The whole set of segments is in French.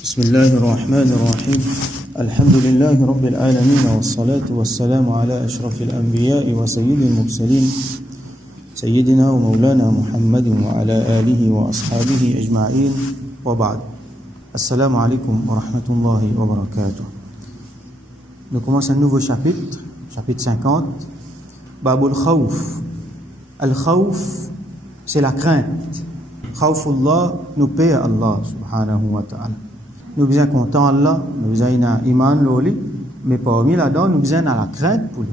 بسم الله الرحمن الرحيم الحمد لله رب العالمين والصلاة والسلام على أشرف الأنبياء وسيد المرسلين سيدنا ومولانا محمد وعلى آله وأصحابه أجمعين وبعد السلام عليكم ورحمة الله وبركاته. Nous commençons un nouveau chapitre, chapitre 50, Babul Khawf. Al-Khawf, c'est la crainte. Khawfullah, nous paie Allah subhanahu wa ta'ala. Nous besoin content Allah, nous besoin d'un iman loli, mais parmi là-dedans, nous besoin de la crainte pour lui.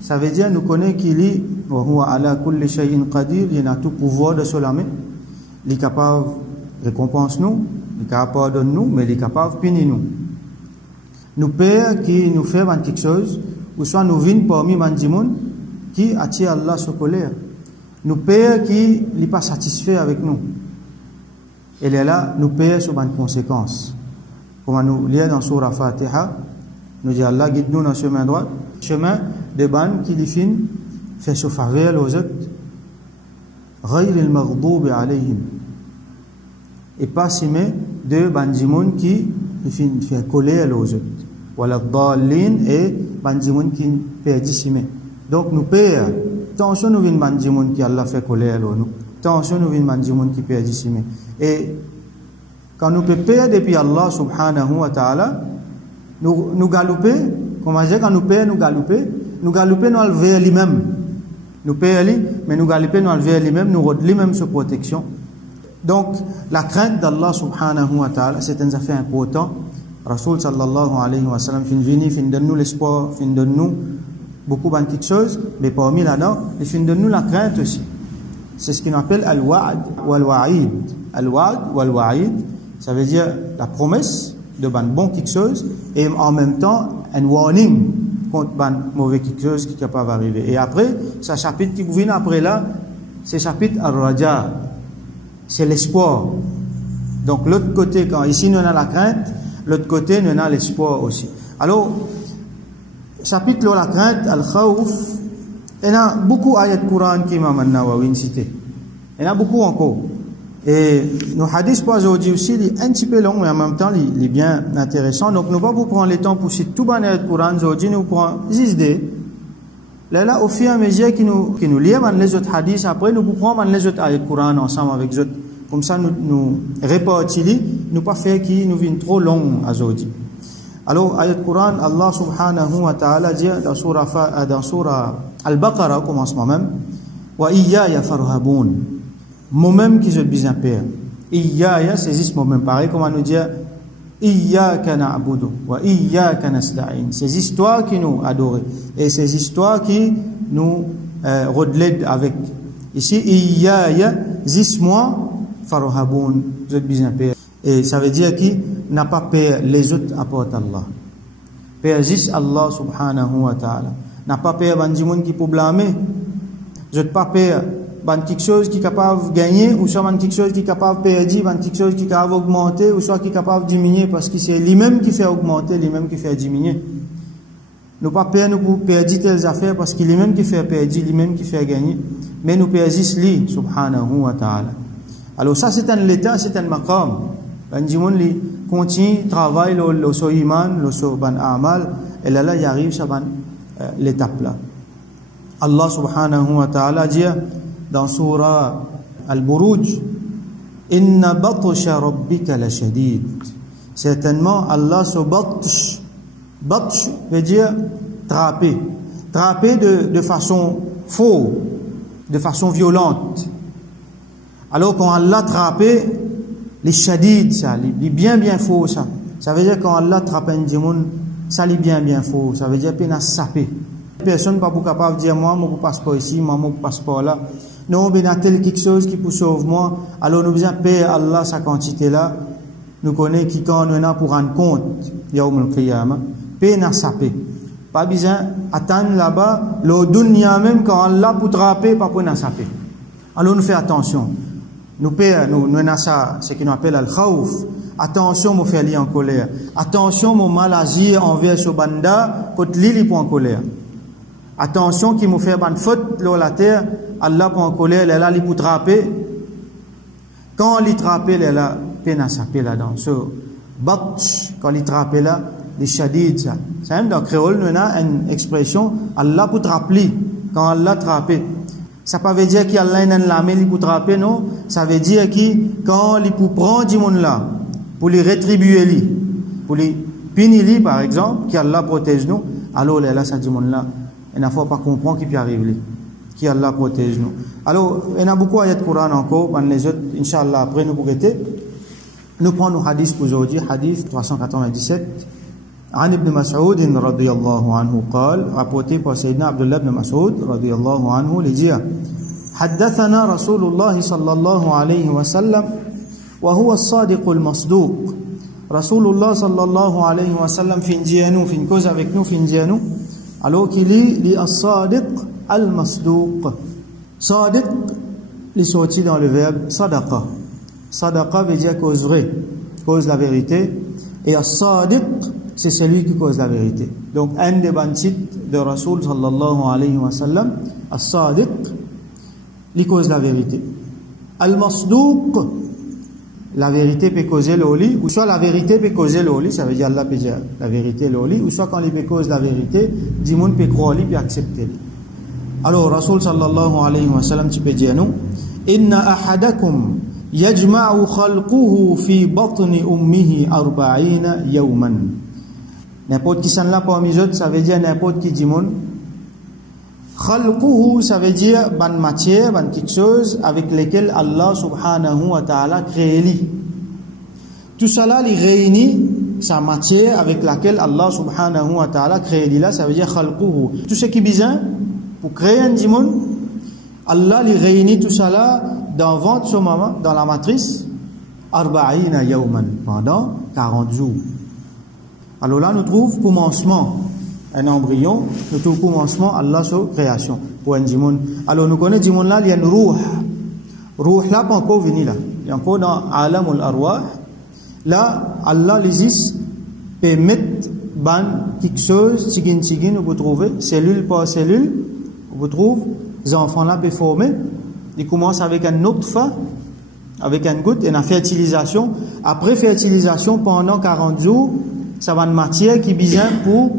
Ça veut dire, nous connaissons qu'il est, wa huwa ala kulli shay'in qadir, il a tout pouvoir de cela, il est capable de récompenser nous, il est capable de nous, mais il est capable de punir nous. Nous père qui nous fait quelque chose, ou soit nous venons parmi Mandimoun qui attire Allah sa colère. Nous père qui n'est pas satisfait avec nous. Et là, nous payons sur une conséquence. Comme nous lisons dans Surah Fatiha, nous dit Allah guide-nous dans le chemin droit, chemin de ban qui lui fait se faveur aux autres. Ghayr al-maghdubi alayhim. Et pas simé de bandimoun qui fait coller aux autres. Wala dallin et bandimoun qui perdit simé. Donc nous payons. Attention nous vient bandimoun qui Allah fait coller à nous. Attention nous vient bandimoun qui perdit simé. Et quand nous payons depuis Allah subhanahu wa ta'ala, nous galopons, comment dire, quand nous payons, nous galopons dans le vers lui-même. Nous payons, mais nous galopons dans le vers lui-même, nous redonnons lui-même sa protection. Donc, la crainte d'Allah subhanahu wa ta'ala, c'est une affaire importante. Rasul sallallahu alayhi wa sallam, fin donne nous l'espoir, fin donne nous beaucoup de petites choses, mais parmi là-dedans, il fin donne nous la crainte aussi. C'est ce qu'on appelle al-wa'd wal-wa'id. Al-wa'd wal-wa'id, ça veut dire la promesse de bon quelque chose et en même temps un warning contre mauvais quelque chose qui est capable d'arriver. Et après, ce chapitre qui vient après là, c'est le chapitre al-raja. C'est l'espoir. Donc l'autre côté, quand ici nous avons la crainte, l'autre côté nous avons l'espoir aussi. Alors, chapitre là, la crainte, al-khawf, il y a beaucoup d'ayats de Coran qui m'ont Nawawi cité. Il y en a beaucoup encore. Et nos hadiths pour aujourd'hui aussi, il est un petit peu long, mais en même temps, il est bien intéressant. Donc, nous ne pouvons pas vous prendre le temps pour citer tout les ayats de Coran aujourd'hui, nous prenons 10 idées. Là, au fur et à mesure que nous lisons les autres hadiths, après, nous prenons les autres ayats de Coran ensemble avec les autres. Comme ça, nous répartissons, nous pas faire qui nous viennent trop long aujourd'hui. Alors, ayat Coran, Allah subhanahu wa ta'ala dit dans surah Al-Baqarah, commencement même, wa iyaya farhabun. Moi-même qui je besoin père. Iyaya, c'est juste moi-même. Pareil, comment nous dire, iyyaka na'budu wa iyyaka nasta'in. Ces histoires qui nous adorent. Et ces histoires qui nous redlèdent avec. Ici, iyaya, juste moi, farhabun. Je besoin père. Et ça veut dire qu'il n'a pas peur, les autres apportent Allah. Peur juste Allah subhanahu wa ta'ala. N'a pas peur bandimoun qui peut blâmer. Je n'ai pas peur quelque chose qui est capable de gagner, ou soit quelque chose qui est capable de perdre, quelque chose qui est capable d'augmenter, ou soit qui est capable de diminuer, parce que c'est lui-même qui fait augmenter, lui-même qui fait diminuer. Nous pas peur nous pour perdre telles affaires, parce qu'il est lui-même qui fait perdre, lui-même qui fait gagner. Mais nous perdons juste lui, subhanahu wa ta'ala. Alors ça c'est un l'état, c'est un maqam. Bandimoun li continue, travaille le so iman, le so ban amal, et là il arrive à l'étape là. Allah subhanahu wa ta'ala dit dans surah Al-Buruj, inna batsha rabbika la shadid. Certainement Allah se batsh. Batsh veut dire trapper. Trapper de façon faux, de façon violente. Alors quand Allah trappé, les shadid, ça, les bien faux, ça. Ça veut dire quand Allah trappe un djimoun, ça les bien faux. Ça veut dire qu'il a sapé. Personne n'est pas capable de dire, moi, mon passeport ici, moi, mon passeport là. Non, ben, a tel quelque chose qui peut sauver moi. Alors, nous besoin payer Allah sa quantité là. Nous connaissons qui quand nous avons pour rendre compte, Yawm al-Qiyamah, paye n'a sapé. Pas besoin attendre là-bas, le dunya même quand Allah pour trapper, pas pour n'a sapé. Alors, nous faisons attention. Nous avons ça, ce qu'on appelle al-khawf. Attention, mon faire en colère. Attention, mon mal agir envers ce banda, pour l'île pour en colère. Attention, qui me fait une faute sur la terre, Allah pour en colère, là, il pour trapper. Quand il trappe, là, peine à saper là-dedans. batch, quand il trappe là, les shadid, ça. C'est même dans le créole, nous avons une expression, Allah pour te rappeler, quand Allah trappe. Ça ne veut pas dire qu'Allah n'a pas l'âme pour te rappeler, non. Ça veut dire que quand il pour prendre du monde là, pour les rétribuer, pour les punir, par exemple, qu'Allah protège nous, alors là, ça dit monde là, il ne faut pas comprendre qu'il peut arriver. Qu'Allah protège nous. Alors, il y a beaucoup d'ayats de Coran encore, les autres, Inch'Allah, après nous pour guetter. Nous prenons nos hadiths pour aujourd'hui, hadith 397. عن ابن مسعود رضي الله عنه قال rapporté par Sayyidina Abdullah ibn Mas'ud رضي الله عنه لجيا حدثنا رسول الله صلى الله عليه وسلم وهو الصادق المصدوق رسول الله صلى الله عليه وسلم في نجيانو في cause avec nous في نجيانو alors qu'il est الصادق المصدوق صادق les sorti dans le verbe sadaqa sadaqa veut dire cause vrai cause la vérité et as-sadiq c'est celui qui cause la vérité. Donc, un des titres de Rasoul sallallahu alayhi wa sallam, as-sadiq, il cause la vérité. Al-masdouq, la vérité peut causer l'oli, ou soit la vérité peut causer l'oli, ça veut dire Allah peut dire la vérité l'oli, ou soit quand il peut cause la vérité, du monde peut croire, il peut accepter. Alors, Rasoul sallallahu alayhi wa sallam, tu peux dire nous, inna ahadakum yajma'u khalquhu fi batni ummihi 40 yawman. N'importe qui s'en là parmi eux, ça veut dire n'importe qui dit monde. Khalquhu, ça veut dire ban matière, ban quelque chose avec lesquelles Allah subhanahu wa ta'ala crée. Tout cela, il réunit sa matière avec laquelle Allah subhanahu wa ta'ala crée. Là, ça veut dire khalquhu. Tout ce qui est besoin pour créer un monde, Allah il réunit tout cela dans le ventre de maman, dans la matrice, 40 yawman, pendant 40 jours. Alors là, nous trouvons commencement, un embryon, nous trouvons commencement, Allah sur création, pour un djimoun. Alors nous connaissons djimoun là, il y a une rouh. Rouh là, pas encore venu là. Il y a encore dans Alam al-Arwah. Là, Allah les peut mettre ban quelque chose, tigin, vous trouvez, cellule par cellule, vous trouvez, les enfants là peuvent former. Ils commencent avec un nutfa, avec une goutte, et une fertilisation. Après fertilisation, pendant 40 jours, ça va une matière qui vient pour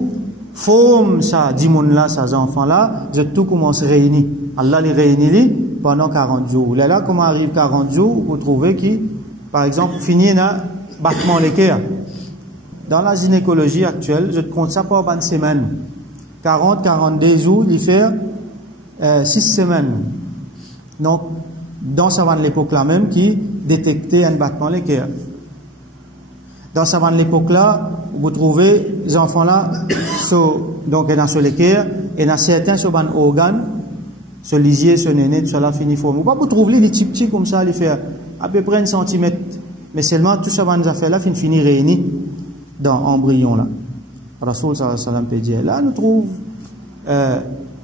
former ça, là, ces enfants-là, tout commence à réunir. Allah les réunit pendant 40 jours. Là, comment arrive 40 jours, vous trouvez qui, par exemple, finit dans battement l'équerre. Dans la gynécologie actuelle, je compte ça pour une semaine. 42 jours, il fait 6 semaines. Donc, dans ça va l'époque là même qui détectait un battement l'équerre. Dans ça va l'époque là, vous trouvez les enfants là, donc dans sur l'équerre, et dans certains sur un organe, ce lisier, ce néné, tout cela finit formé. Vous trouvez les petits comme ça, il fait à peu près 1 centimètre. Mais seulement tout ça va nous affaires là, finit réuni dans l'embryon là. Rasoul sallallahu alayhi wa sallam peut dire. Là, nous trouvons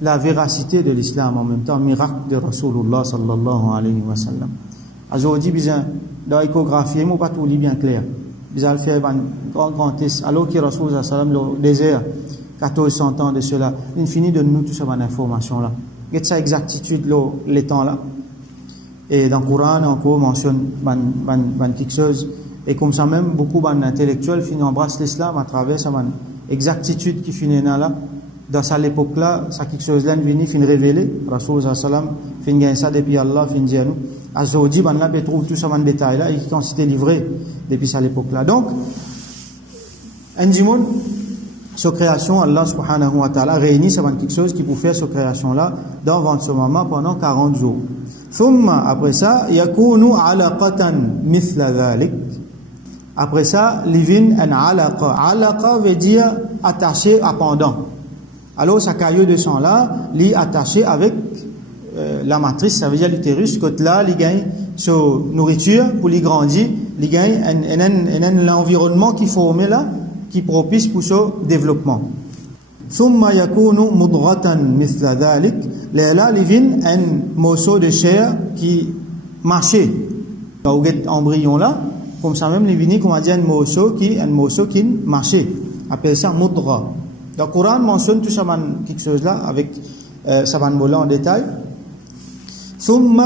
la véracité de l'islam en même temps, miracle de Rasulullah sallallahu alayhi wa sallam. Aujourd'hui, dans l'échographie, moi pas tout lit bien clair. Bizarre le faire un grand test. Alors que Rasoul sallallahu alayhi wa sallam, le désert, 1400 ans de cela, il finit de nous tout ça cette information là. Qu'est-ce que ça exactitude les temps là? Et dans le Coran, encore mentionne quelque chose. Et comme ça même, beaucoup d'intellectuels embrassent l'islam à travers cette exactitude qui finit là. Dans cette époque-là, ça quelque chose là vient fin révéler. Rasoul sallallahu alayhi wa sallam fin gagner ça depuis Allah, fin dire nous. Aujourd'hui, là, on trouve tout ça en détail là, et qui ont été livrés depuis cette époque-là. Donc, un djimoun, sa création, Allah subhanahu wa ta'ala réunit ça quelque chose qui peut faire sa création-là dans ce moment pendant 40 jours. Après ça, yakunu alaqatan mithla dhalik. Après ça, livin an alaqa. Alaqa veut dire attaché à pendant. Alors, sa caillou de sang là, li attaché avec la matrice, ça veut dire l'utérus. Côté là, il gagne sa nourriture pour lui grandir. Il gagne l'environnement qui forme là, qui propice pour son développement. ثم يكون مضغة مثل ذلك. Là, il vient un morceau de chair qui marchait. Dans l'embryon là, comme ça même, il vient comme on dit un morceau qui marchait. Appelle ça mudra. Dans le Coran mentionne tout ça quelque chose là avec ça va nous en détail. ثم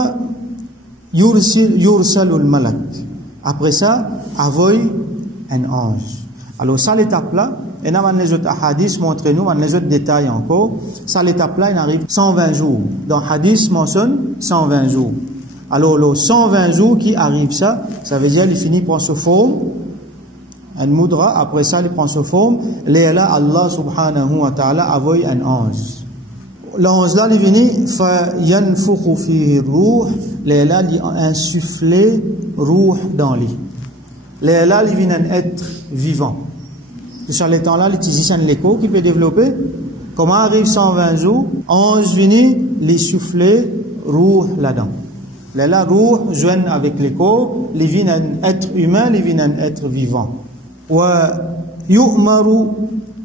يرسل الملك. Après ça, avoy un ange. Alors ça l'étape là, et dans les autres hadiths montrez-nous, dans les autres détails encore, ça l'étape là il arrive 120 jours. Dans hadith mentionne 120 jours. Alors le 120 jours qui arrive ça veut dire il finit par se forme un mudra, après ça il prend se forme, là Allah subhanahu wa ta'ala envoie un ange. L'ange là il vient fa yanfukhu fihi ruh, là il insuffler ruh dans lui. Là il vient un être vivant. Sur les temps là il utilise un l'écho qui peut développer. Comment arrive 120 jours, ange vient les souffler ruh là-dedans. Là ruh joint avec l'écho, il vient un être humain, il vient un être vivant. Wa yu'maru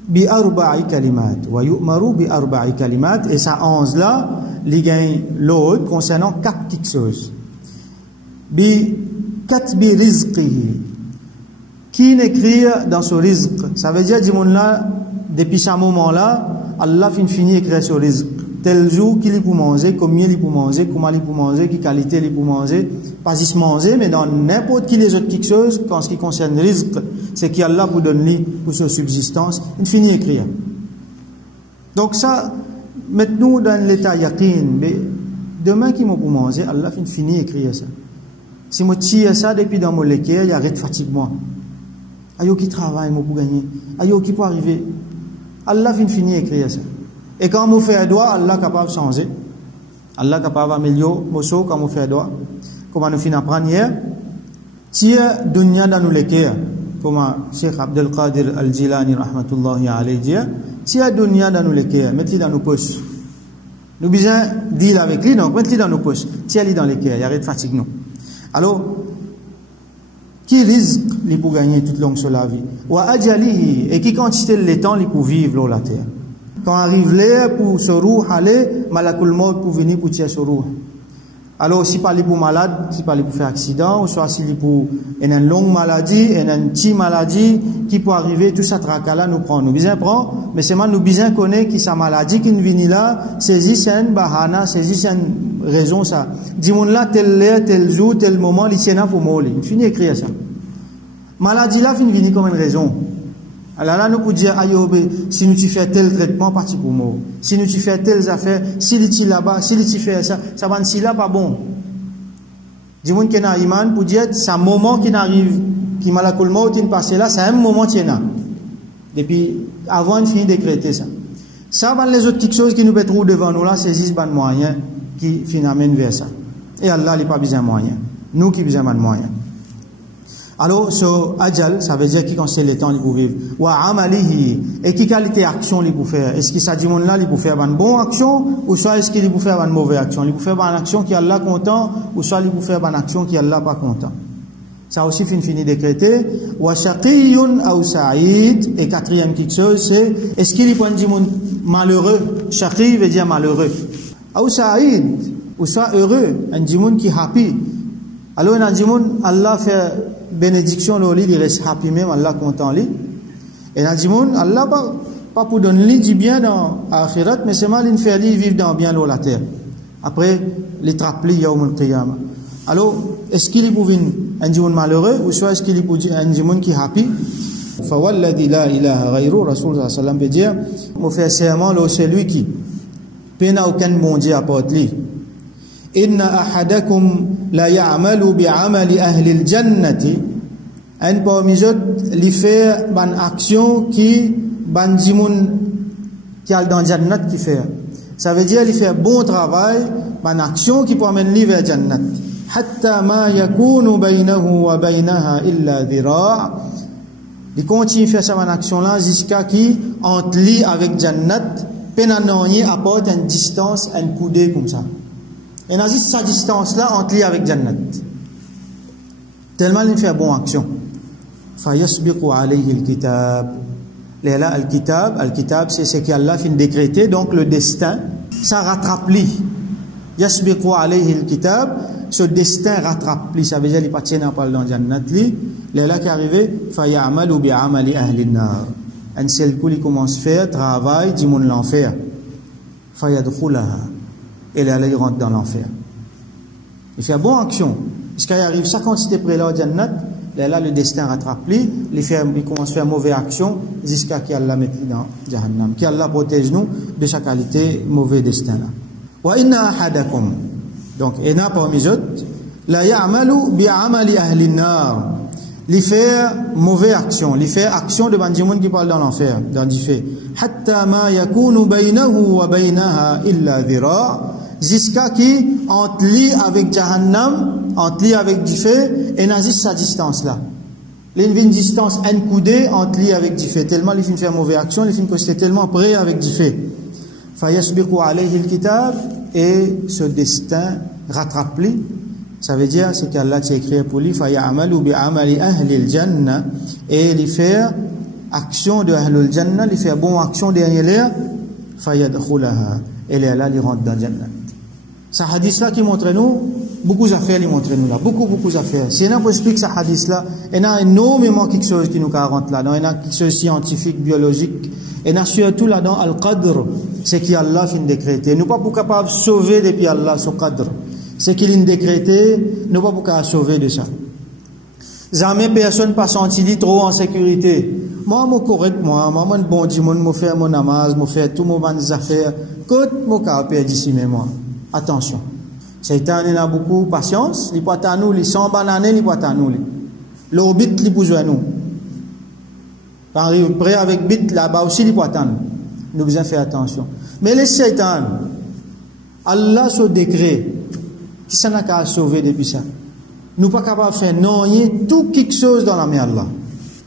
bi arba'i kalimat, wa yu'maru bi arba'i kalimat, et ça 11 là il gagne l'autre concernant 4 petites choses. Bi katbi rizqihi, qui n'écrit dans ce rizq, ça veut dire du monde là depuis ce moment là Allah finit écrire ce rizq, tel jour qu'il peut manger, combien il peut manger, comment il peut manger, quelle qualité il peut manger, pas juste manger, mais dans n'importe qui les autres quelque chose, quand ce qui concerne le rizq, c'est qu'Allah vous donne lui pour sa subsistance, il finit écrire. Donc ça, mettons dans l'état yaqin, mais demain qui m'a pour manger, Allah finit écrire ça. Si moi tire ça depuis dans mon léquer, il arrête fatigue-moi. Ayo qui travaille, moi pour gagner. Ayo qui peut arriver. Allah finit écrire ça. Et quand on fait un doigt, Allah est capable de changer. Allah est capable d'améliorer mosso quand on fait un doigt. Comme nous finissons apprendre hier, tia dunya dans nous l'équerre. Comme Cheikh Abdel Qadir Al-Jilani rahmatullahi alayhi dit, tia dunya dans nous l'équerre, mettez dans nos poches. Nous besoin deal avec lui, donc mettez dans nos poches. Tia lui dans l'équerre, il arrête de fatigue nous. Alors, qui risque pour gagner toute longue sur la vie? Wa ajalihi, et qui quantité le temps pour vivre la terre? Quand arrive l'air pour se rouh aller, malakul maut pour venir pour tirer ce rouh. Alors si pas pour malade, si pas pour faire accident, ou soit si pour une longue maladie, une petite maladie qui peut arriver, tout ça tracala nous prend. Nous bien prend, mais c'est mal nous bien connaît qui sa maladie qui nous vient là, saisit une bahana, saisit une raison ça. Dis-moi là tel l'air, tel jour, tel moment, il tient pour mourir. Il finit écrire ça. Maladie là finit venir comme une raison. Alors là, nous pouvons dire, ayo, si nous tu fais tel traitement, parti pour moi. Si nous tu fais telles affaires, si tu là-bas, si tu fais ça, ça va si là pas bon. Dis-moi qu'il y a un iman pour dire, c'est un moment qui n'arrive, qui malakul maut, qui passe là, c'est un moment qui est là. Depuis, avant de finir de décréter ça. Ça, va les autres petites choses qui nous mettent devant nous là, c'est juste des moyens qui finalement vers ça. Et Allah, il n'a pas besoin de moyens. Nous qui besoin de moyens. Alors, ce ajal, ça veut dire qui quand c'est le temps, il peut vivre. Wa amalihi, et qui qualité action il peut faire? Est-ce qu'il s'agit de là, il peut faire une bonne action, ou soit est-ce qu'il peut faire une mauvaise action? Il peut faire une action qui est Allah content, ou soit il peut faire une action qui est Allah pas content. Ça aussi, fini décrété. Wa shaqiyun ou sa'id, et quatrième petite chose, c'est, est-ce qu'il peut dire malheureux? Shaqi veut dire malheureux. Ou sa'id, ou soit heureux, un dimoun qui happy. Alors, un dimoun, Allah fait bénédiction le lit, il reste happy même, Allah content lui. Et dans le monde, Allah pas pour donner du bien dans l'akhirat, mais c'est mal il fait lui vivre dans bien l'eau la terre. Après, les traplis yawm al-qiyamah. Alors, est-ce qu'il est pour un monde malheureux, ou soit est-ce qu'il est pour un monde qui est happy? Fawalladhi la ilaha ghayru, Rasul sallallahu alayhi wa sallam peut dire, on fait serment là, c'est lui qui n'a aucun bon Dieu à part lui. Inna ahadakum la ya'malu bi'amali ahli al-jannati, un parmi eux li fait ban action qui ban dimoun qui a dans jannat qui fait. Ça veut dire il fait bon travail, ban action qui peut amener vers jannat. Hatta ma yakunu baynahu wa baynaha illa dhira'. Il continue faire sa ban action là jusqu'à qui entre lui avec jannat penanoni apporte une distance, un coudée comme ça. Et on a juste sa distance-là entre lui avec Jannat. Tellement il fait bonne action. فَيَسْبِقُ عَلَيْهِ الْكِتَابِ. Là, al-kitab, c'est ce qu'Allah fin décréter, donc le destin, ça rattrape lui. يَسْبِقُ عَلَيْهِ الْكِتَابِ, ce destin rattrape lui. Ça veut dire qu'il ne tient pas dans Jannat lui. Là qui est arrivé, فَيَعْمَلُ بِعَمَلِ أَهْلِ النَّارِ. Un seul coup, il commence à faire, travail, dit mon l'enfer. فَيَدْخُلَهَا. Et là, il rentre dans l'enfer. Il fait bonne action. Parce qu'il arrive 50 cités près là au Jannat, là le destin rattrape lui, il commence à faire mauvaise action jusqu'à qu'Allah mette dans Jahannam. Qu'Allah protège nous de sa qualité mauvais destin là. Wa inna ahadakum. Donc, et n'a parmi eux, la ya'malu bi'amali ahli an-nar. Li faire mauvaise action, li faire action de bandimoun qui parle dans l'enfer, dans du fait. Hatta ma yakunu baynahu wa baynaha illa dhira'. Jusqu'à qui, entre lui avec Jahannam, entre lui avec du fait, et n'a juste sa distance là. Il y a une distance incoudée entre lui avec du fait. Tellement il finit faire mauvaise action, il finit que c'est tellement près avec du fait. Fayasbiqu alayhi al-kitab, et ce destin rattrape lui. Ça veut dire, c'est qu'Allah t'a écrit pour lui, fayamalu bi'amali ahli al-jannah, et il fait action de ahli al-jannah, il fait bon action derrière l'air, fayadkhulaha, et là, il rentre dans le jannah. Ce hadith-là qui montre nous, beaucoup d'affaires, il montre nous là, beaucoup d'affaires. Si on explique ce hadith-là, il y a énormément quelque chose qui nous rentre là-dedans, il y a quelque chose de scientifique, biologique, et il y a surtout là-dedans, al-qadr, c'est qu'Allah fin décrété. Nous pas pour capable sauver depuis Allah, ce qadr. C'est qu'il a décrété, nous pas pour capable sauver de ça. Jamais personne pas senti trop en sécurité. Moi, correct, moi, bon Dieu, moi, faire mon namaz, moi, faire tout mon bonnes affaires. Côte, moi, capable d'ici, mais moi. Attention. Satan, il a beaucoup de patience. Il peut à nous, il 100 bananes, il peut à nous. L'orbit, il peut à nous. Quand on arrive près avec bit, là-bas aussi, il peut à nous. Nous devons faire attention. Mais les Satan, Allah, ce décret, qui s'en a qu'à sauver depuis ça. Nous pas capables de faire non, tout quelque chose dans la main Allah.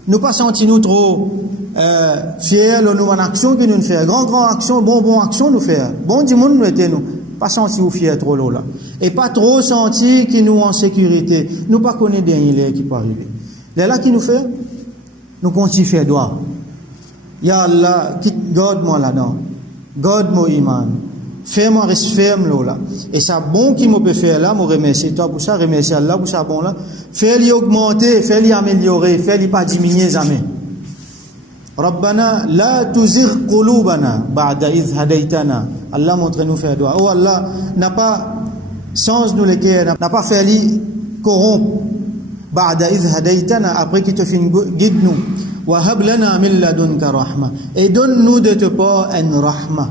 Nous pas senti nous trop fiers de nous en action que nous faire. Grand action, bon action nous faire. Bon du monde nous était nous. Pas senti ou fiers trop là. Et pas trop senti que nous en sécurité. Nous pas connaître dernier qui peut arriver. Là qui nous fait, nous continuons faire droit. Ya Allah, qui garde moi là-dedans. Garde mon iman. Fais-moi reste ferme là. Et ça bon qui me peut faire là, me remercier toi pour ça, remercier Allah pour ça bon là. Fais-lui augmenter, fais-lui améliorer, fais-lui pas diminuer jamais. Rabbana la tuzigh qulubana ba'da idh hadaytana. Allah montre-nous faire doigt. Oh Allah, n'a pas sens nous les cœurs, n'a pas fait lui corrompre. Ba'da idh hadaytana, après qu'il te fin guide nous. Wa hab lana min ladunka rahma. Et donne-nous de te part une rahma.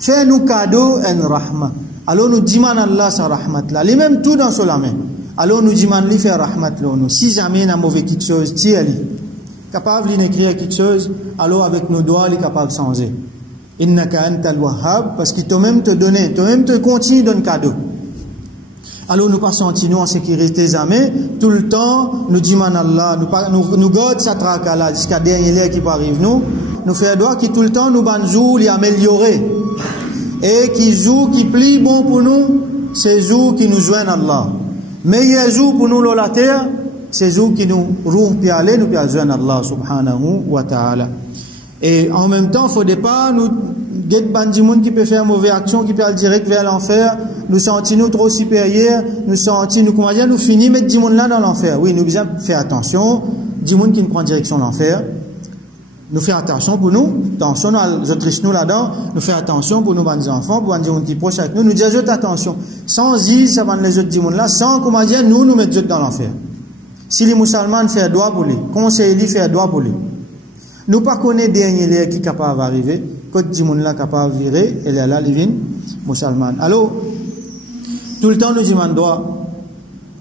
Fais-nous cadeau en rahma. Alors nous demandons Allah sa rahmat là. Les mêmes tout dans la main. Alors nous demandons lui faire rahmat là. Si jamais il a mauvais quelque chose, tiens-lui. Capable d'écrire quelque chose, alors avec nos doigts, il est capable de changer. Innaka anta al-wahhab, parce qu'il t'a même te donné, toi-même te continue de donner cadeau. Alors nous pas sentir nous en sécurité jamais. Tout le temps, nous demandons Allah, nous garde sa traque là jusqu'à dernier l'air qui peut arriver nous. Nous fait doigt qui tout le temps nous banjou, les améliorer. Et qui joue, qui plie bon pour nous, c'est jour qui nous joignent Allah. Meilleur jour pour nous la terre, c'est jour qui nous roule puis aller, nous puis joindre Allah subhanahu wa ta'ala. Et en même temps, il ne faut pas nous get bandimoun qui peut faire mauvaise action, qui peut aller direct vers l'enfer, nous sentir nous trop supérieurs, nous sentir nous comment dire, nous finir mettre dimoun là dans l'enfer. Oui, nous devons faire attention, dimoun qui nous prend direction l'enfer. Nous faire attention pour nous, attention nous autres nous là-dedans, nous faire attention pour nous les enfants, pour les gens qui proches avec nous dire attention. Sans y ça va les autres gens là, sans comment dire nous mettre dans l'enfer. Si les musulmans font droit pour lui, conseiller lui faire droit pour lui. Nous pas connaître dernier l'air qui est capable d'arriver, quand les gens là capable de virer, et là les vins musulmans. Alors tout le temps nous demandons droit.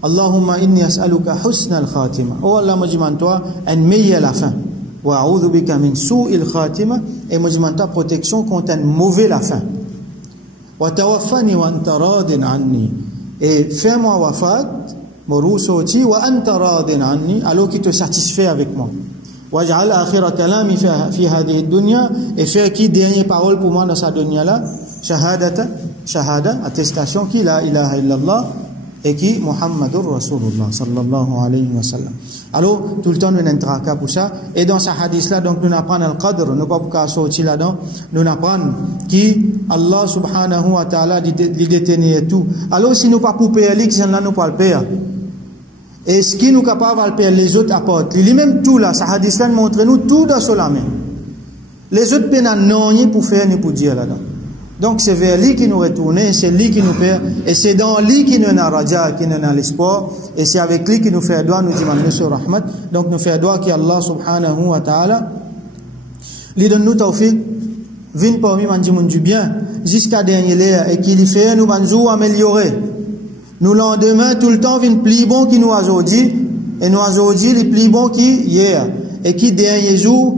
Allahumma inni as'aluka husna al-khatima. Oh Allah, moi demande toi un meilleur la fin. Wa a'udhu bika min su'il khatima, et moi je demande ta protection contre un mauvais la fin. Wa tawaffani wa anta radin anni, et fais-moi wafat morusoti wa anta radin anni, alors qu'il te satisfait avec moi. Waj'al akhira kalami fi hadhihi dunya, et fais qui dernière parole pour moi dans sa dunya là, shahada, attestation qui la ilaha illallah, et qui Muhammadur Rasulullah sallallahu alayhi wa sallam. Alors tout le temps nous n'entrons pour ça, et dans ce hadith là donc nous apprenons al-qadr, nous pas pour sortir là-dedans, nous apprenons qui Allah subhanahu wa ta'ala lui détenir tout. Alors si nous pas pour payer qui là nous pas le payer. Et ce qui nous capable de payer les autres apportent, lui même tout là, ce hadith là montre nous tout dans la main. Les autres peuvent non pour faire ni pour dire là-dedans. Donc c'est vers lui qui nous retourne, c'est lui qui nous perd, et c'est dans lui qui nous a raja, qui nous a l'espoir, et c'est avec lui qui nous fait doigt, nous dit sur rahmat. Donc nous fait doigt qu'Allah subhanahu wa ta'ala lui donne nous tawfiq, vin parmi man du bien, jusqu'à dernier l'air, et qu'il fait nous banzou améliorer. Nous lendemain tout le temps vin plus bon qui nous a aujourd'hui, et nous a aujourd'hui les plus bon qui hier, et qui dernier jour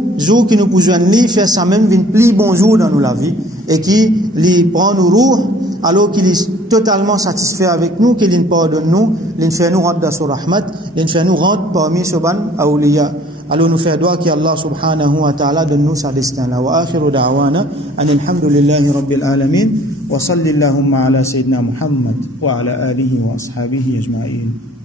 qui nous pouvons lui faire ça même vin plus bon jour dans nous la vie, et qui lui prend nos roues, alors qu'il est totalement satisfait avec nous, qu'il nous pardonne nous, il fait nous rentrer dans son rahmat, il fait nous rentrer parmi ce ban awliya. Alors nous faisons doigt qu'Allah subhanahu wa ta'ala donne nous sa destin là. Wa akhiru da'wana anil hamdulillahi rabbil alamin wa sallallahu ala sayyidina Muhammad wa ala alihi wa ashabihi ajma'in.